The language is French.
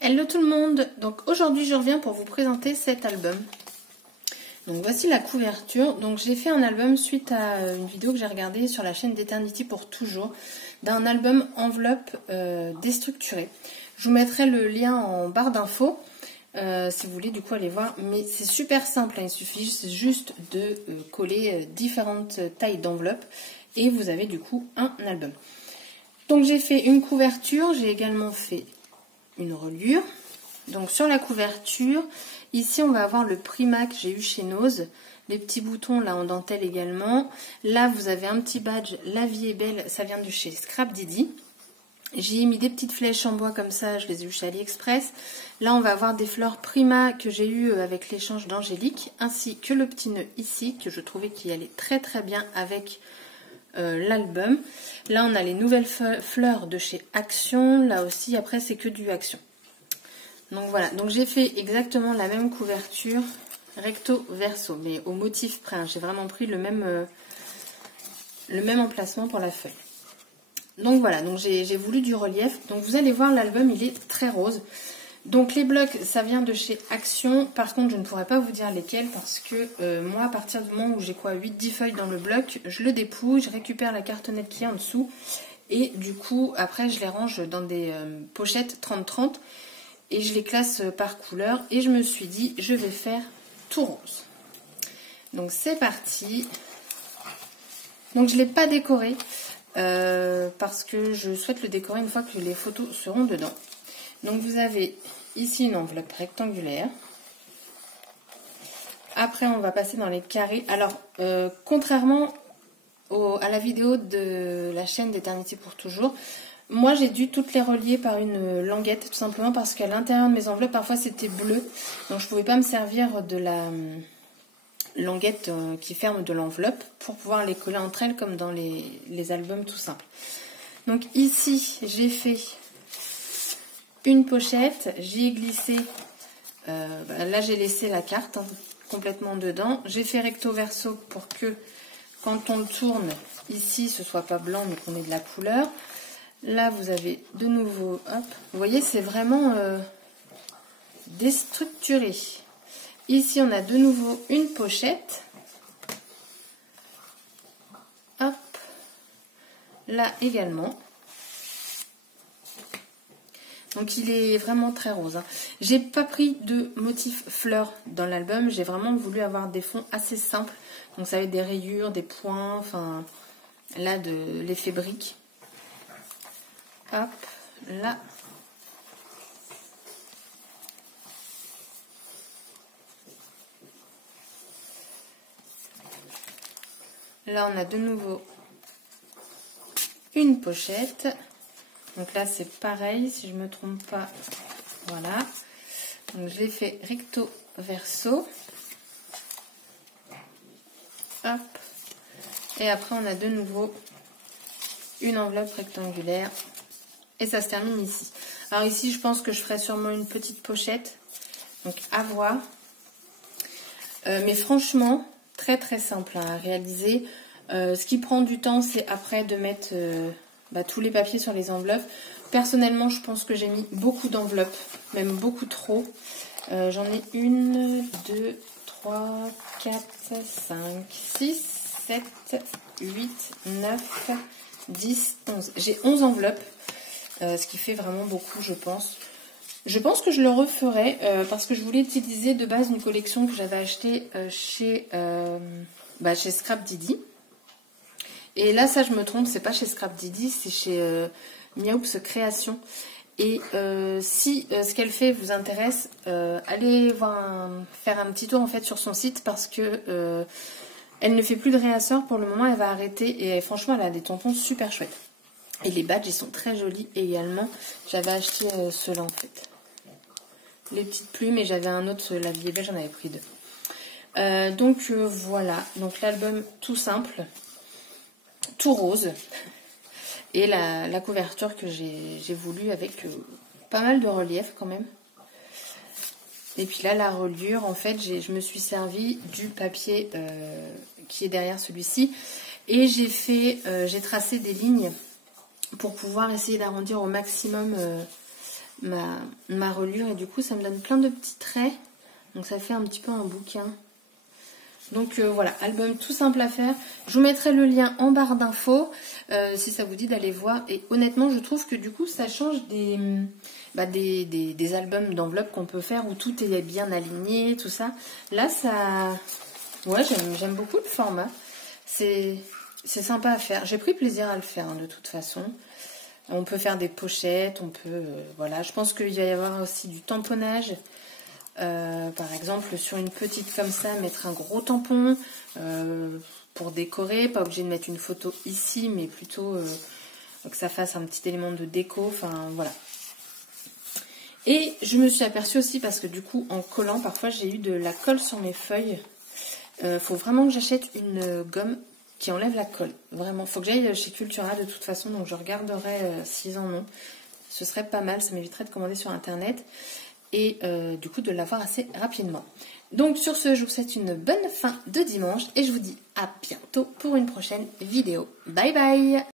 Hello tout le monde, donc aujourd'hui je reviens pour vous présenter cet album. Donc voici la couverture. Donc j'ai fait un album suite à une vidéo que j'ai regardée sur la chaîne d'Eternity pour toujours, d'un album enveloppe déstructuré. Je vous mettrai le lien en barre d'infos si vous voulez du coup aller voir, mais c'est super simple, hein. Il suffit juste de coller différentes tailles d'enveloppe et vous avez du coup un album. Donc j'ai fait une couverture, j'ai également fait une reliure. Donc sur la couverture, ici on va avoir le Prima que j'ai eu chez Nose, les petits boutons là en dentelle également. Là vous avez un petit badge La vie est belle, ça vient de chez Scrap Didi. J'ai mis des petites flèches en bois comme ça, je les ai eues chez AliExpress. Là on va avoir des fleurs Prima que j'ai eu avec l'échange d'Angélique, ainsi que le petit nœud ici que je trouvais qu'il allait très très bien avec l'album. Là on a les nouvelles fleurs de chez Action, là aussi après c'est que du Action. Donc voilà, donc j'ai fait exactement la même couverture recto verso, mais au motif près, hein. J'ai vraiment pris le même emplacement pour la feuille. Donc voilà, donc j'ai voulu du relief. Donc vous allez voir, l'album il est très rose. Donc les blocs, ça vient de chez Action. Par contre, je ne pourrais pas vous dire lesquels parce que moi, à partir du moment où j'ai quoi 8-10 feuilles dans le bloc, je le dépouille, je récupère la cartonnette qui est en dessous. Et du coup, après, je les range dans des pochettes 30-30 et je les classe par couleur. Et je me suis dit, je vais faire tout rose. Donc c'est parti. Donc je ne l'ai pas décoré parce que je souhaite le décorer une fois que les photos seront dedans. Donc vous avez ici une enveloppe rectangulaire. Après on va passer dans les carrés. Alors contrairement à la vidéo de la chaîne d'Eternity pour toujours, moi j'ai dû toutes les relier par une languette, tout simplement parce qu'à l'intérieur de mes enveloppes parfois c'était bleu. Donc je ne pouvais pas me servir de la languette qui ferme de l'enveloppe pour pouvoir les coller entre elles comme dans les albums tout simples. Donc ici j'ai fait une pochette, j'y ai glissé, là j'ai laissé la carte complètement dedans. J'ai fait recto verso pour que quand on le tourne ici ce soit pas blanc mais qu'on ait de la couleur. Là vous avez de nouveau, hop, vous voyez c'est vraiment déstructuré. Ici on a de nouveau une pochette, hop, là également. Donc il est vraiment très rose, hein. J'ai pas pris de motif fleurs dans l'album, j'ai vraiment voulu avoir des fonds assez simples. Donc ça va être des rayures, des points, enfin là de l'effet brique. Hop, là. Là on a de nouveau une pochette. Donc là c'est pareil, si je ne me trompe pas, voilà. Donc je l'ai fait recto verso. Hop. Et après on a de nouveau une enveloppe rectangulaire. Et ça se termine ici. Alors ici je pense que je ferai sûrement une petite pochette. Donc à voir. Mais franchement, très très simple à réaliser. Ce qui prend du temps c'est après de mettre... tous les papiers sur les enveloppes. Personnellement, je pense que j'ai mis beaucoup d'enveloppes, même beaucoup trop. J'en ai 1, 2, 3, 4, 5, 6, 7, 8, 9, 10, 11. J'ai 11 enveloppes, ce qui fait vraiment beaucoup, je pense. Je pense que je le referai parce que je voulais utiliser de base une collection que j'avais achetée chez Scrap Didi. Et là, ça, je me trompe, c'est pas chez Scrap Didi, c'est chez Miaoups Création. Et si ce qu'elle fait vous intéresse, allez faire un petit tour en fait sur son site parce que elle ne fait plus de réassort pour le moment, elle va arrêter. Et franchement, elle a des tampons super chouettes. Et les badges, ils sont très jolis également. J'avais acheté ceux-là en fait. Les petites plumes et j'avais un autre, la vie est belle, j'en avais pris 2. Donc voilà, donc l'album tout simple. Tout rose et la couverture que j'ai voulu avec pas mal de relief quand même. Et puis là la reliure, en fait je me suis servi du papier qui est derrière celui-ci et j'ai tracé des lignes pour pouvoir essayer d'arrondir au maximum ma reliure et du coup ça me donne plein de petits traits. Donc ça fait un petit peu un bouquin. Donc voilà, album tout simple à faire. Je vous mettrai le lien en barre d'infos si ça vous dit d'aller voir. Et honnêtement, je trouve que du coup, ça change des albums d'enveloppe qu'on peut faire où tout est bien aligné, tout ça. Là, ça... Ouais, j'aime beaucoup le format. C'est sympa à faire. J'ai pris plaisir à le faire, hein, de toute façon. On peut faire des pochettes, on peut... voilà, je pense qu'il va y avoir aussi du tamponnage. Par exemple, sur une petite comme ça, mettre un gros tampon pour décorer. Pas obligé de mettre une photo ici, mais plutôt que ça fasse un petit élément de déco. Enfin, voilà. Et je me suis aperçue aussi, parce que du coup, en collant, parfois j'ai eu de la colle sur mes feuilles. Faut vraiment que j'achète une gomme qui enlève la colle. Vraiment, faut que j'aille chez Cultura de toute façon, donc je regarderai s'ils en ont. Ce serait pas mal, ça m'éviterait de commander sur internet. Et du coup de l'avoir assez rapidement. Donc sur ce, je vous souhaite une bonne fin de dimanche et je vous dis à bientôt pour une prochaine vidéo. Bye bye!